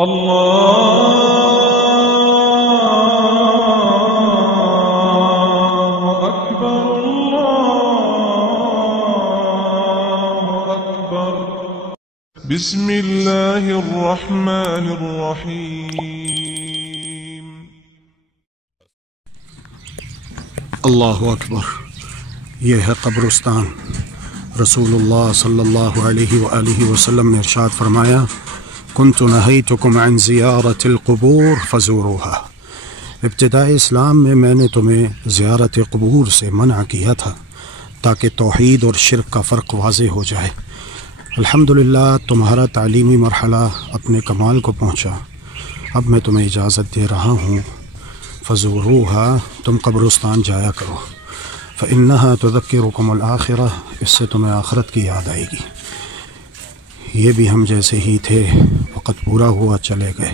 الله أكبر الله أكبر بسم الله الرحمن الرحيم اللہ اکبر۔ یہ ہے قبرستان۔ رسول اللہ صلی اللہ علیہ وآلہ وسلم نے ارشاد فرمایا، کنت نہیتکم عن زیارت القبور فزوروها۔ ابتداء اسلام میں نے تمہیں زیارت قبور سے منع کیا تھا تاکہ توحید اور شرک کا فرق واضح ہو جائے۔ الحمدللہ تمہارا تعلیمی مرحلہ اپنے کمال کو پہنچا۔ اب میں تمہیں اجازت دے رہا ہوں، فزوروها، تم قبرستان جایا کرو، فإنها تذکرکم الآخرہ، اس سے تمہیں آخرت کی یاد آئے گی۔ یہ بھی ہم جیسے ہی تھے، وقت پورا ہوا چلے گئے،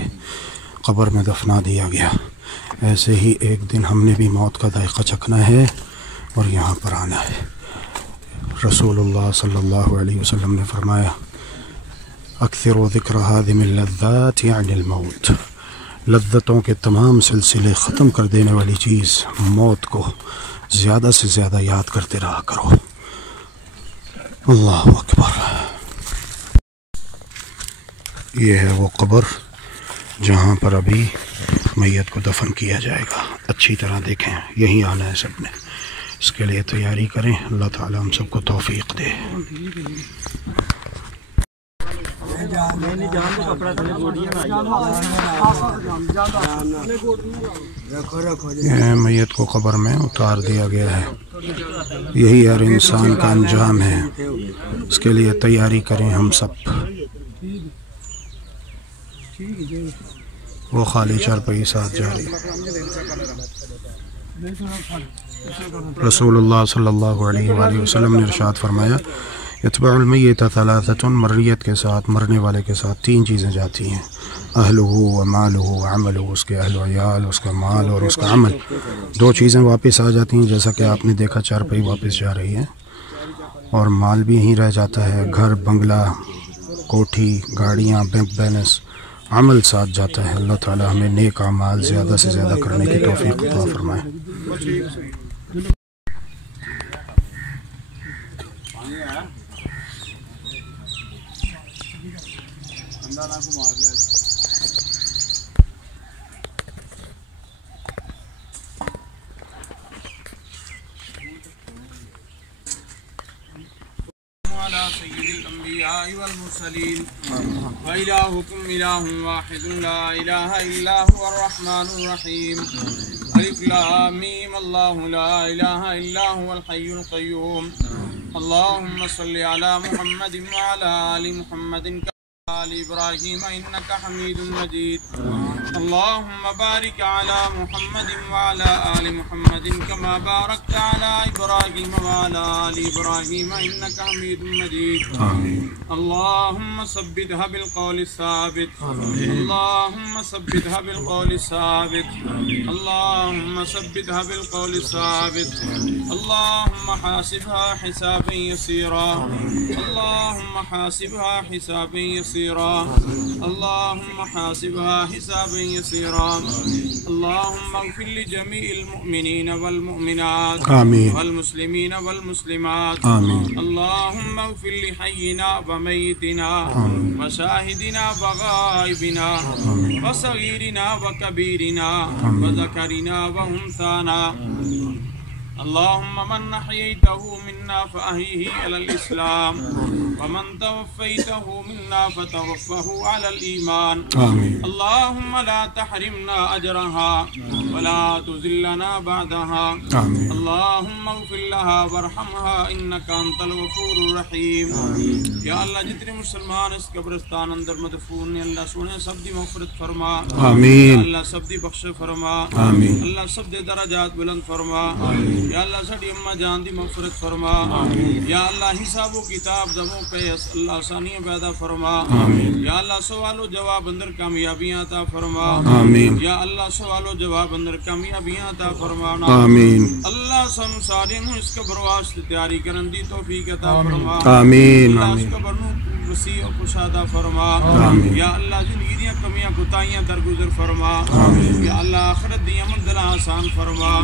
قبر میں دفنا دیا گیا۔ ایسے ہی ایک دن ہم نے بھی موت کا ذائقہ چکھنا ہے اور یہاں پر آنا ہے۔ رسول اللہ صلی اللہ علیہ وسلم نے فرمایا، اکثروا ذکر ہادم اللذات یعنی الموت، لذتوں کے تمام سلسلے ختم کر دینے والی چیز موت کو زیادہ سے زیادہ یاد کرتے رہا کرو۔ اللہ اکبر۔ یہ ہے وہ قبر جہاں پر ابھی میت کو دفن کیا جائے گا۔ اچھی طرح دیکھیں، یہیں آنا ہے سب نے، اس کے لیے تیاری کریں۔ اللہ تعالی ہم سب کو توفیق دے۔ میت کو قبر میں اتار دیا گیا ہے۔ یہی ہر انسان کا انجام ہے، اس کے لیے تیاری کریں ہم سب۔ وہ خالی چارپائی ساتھ جا رہی۔ رسول اللہ صلی اللہ علیہ وآلہ وسلم نے ارشاد فرمایا، یتبع المیت ثلاثۃ، مریت کے ساتھ، مرنے والے کے ساتھ تین چیزیں جاتی ہیں، اہلہ و مالہ و عملہ، اس کے اہل و عیال، اس کا مال اور اس کا عمل۔ دو چیزیں واپس آ جاتی ہیں، جیسا کہ آپ نے دیکھا چارپائی واپس جا رہی ہے، اور مال بھی یہیں رہ جاتا ہے، گھر، بنگلہ، کوٹھی، گاڑیاں، بینک بیلنس، عمل ساتھ جاتا ہے۔ اللہ تعالی ہمیں نیک اعمال زیادہ سے زیادہ کرنے کی توفیق عطا فرمائے۔ سيد الأنبياء والمرسلين وإلهكم إله واحد لا إله إلا هو الرحمن الرحيم ألف لام ميم الله لا إله إلا هو الحي القيوم اللهم صل على محمد وعلى آل محمد آل إبراهيم إنك حميد مجيد اللهم بارك على محمد وعلى آل محمد كما باركت على إبراهيم وعلى آل إبراهيم إنك حميد مجيد اللهم ثبتها بالقول الثابت اللهم ثبتها بالقول الثابت اللهم ثبتها بالقول الثابت اللهم حاسبها حسابا يسيرا اللهم حاسبها حسابا يسيرا اللهم حاسبها حسابا يسيرا اللهم اغفر لجميع المؤمنين والمؤمنات آمين والمسلمين والمسلمات آمين اللهم اغفر لحينا وميتنا وشاهدنا وغائبنا وصغيرنا وكبيرنا وذكرنا وأنثانا اللهم من أحييته منا فأحيه على الإسلام ومن توفيته منا فتوفه على الإيمان آمين اللهم لا تحرمنا أجرها ولا تذلنا بعدها آمين اللهم اغفر لها وارحمها إنك أنت الغفور الرحيم یا اللہ جتنے مسلمان اس قبرستان اندر مدفون ہیں اللہ سونے سب دی مغفرت فرما آمین اللہ سب دی بخش فرما آمین اللہ سب دے درجات بلند فرما یا اللہ ساڈی اماں جان دی مغفرت فرما یا اللہ حساب و کتاب دمو پہ اللہ آسانیاں پیدا فرما یا اللہ سوال و جواب اندر کامیابیاں عطا فرما آمین یا اللہ سوال و جواب اندر کامیابیاں عطا فرما آمین اللہ سانو سارے نوں اس قبر واسطے تیاری کرن دی توفیق عطا فرما آمین اللہ اس آمین قبر نوں وسیع و کشادہ فرما یا اللہ زندگی دیاں کمیاں کوتاہیاں درگزر فرما یا اللہ آخرت دی منزل آسان فرما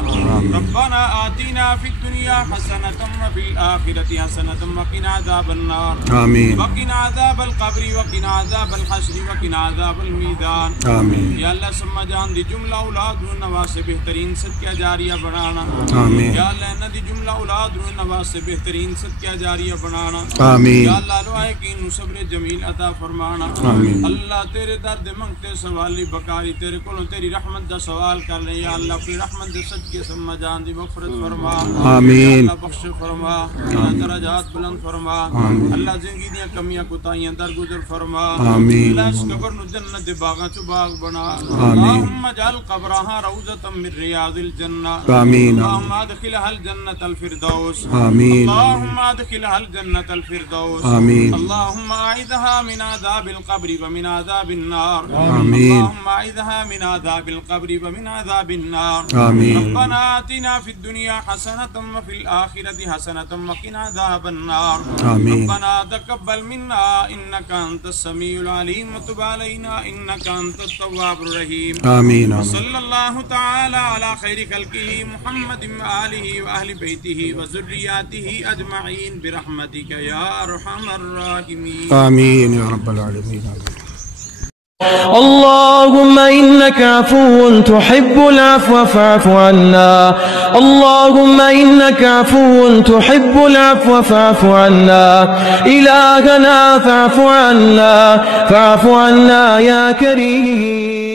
ربنا آتینا فی الدنیا حسنۃ وفی الآخرۃ حسنۃ وقنا عذاب النار آمین وقنا عذاب القبر وقنا عذاب الحشر وقنا عذاب المیدان آمین یا اللہ سما جان دی جملہ اولاد و نواز سے بہترین صدقہ جاریہ بنانا آمین یا اللہ انہاں دی جملہ اولاد و نواز سے بہترین صدقہ جاریہ بنانا آمین یا اللہ لوائقین صبر جمیل عطا فرمانا آمین اللہ تیرے درد منگتے سوالی بکاری تیرے کولوں تیری رحمت دا سوال کر لیں یا اللہ اپنی رحمت دے صدقے سما جان دی مغفرت فرما آمین اللہ بخش فرما اللہ درجات بلند فرما اللہ زندگی دیاں کمیاں کوتاہیاں درگزر فرما آمین اللہ اس قبر نو جنت دے باغاں چو باغ بنا اللہم اجعل قبرہا روضۃ من ریاض الجنہ آمین اللہم ادخلها الجنة الفردوس آمین اللہم ادخلها الجنة الفردوس آمین اللہم اعذها من عذاب القبر ومن عذاب النار آمین اللہم اعذها من عذاب القبر ومن عذاب النار آمین ربنا آتنا في الدنيا حسنة وفي الآخرة حسنة وقنا عذاب النار آمین ربنا تقبل منا إنك أنت السميع العليم وتب علينا إنك أنت التواب الرحيم آمین صلى الله تعالى على خير خلقه محمد وآله وأهل بيته وذرياته أجمعين برحمتك يا أرحم الراحمين آمین یا رب العالمین آمین اللهم إنك عفو تحب العفو فاعف عنا اللهم إنك عفو تحب العفو فاعف عنا إلهنا فاعف عنا يا كريم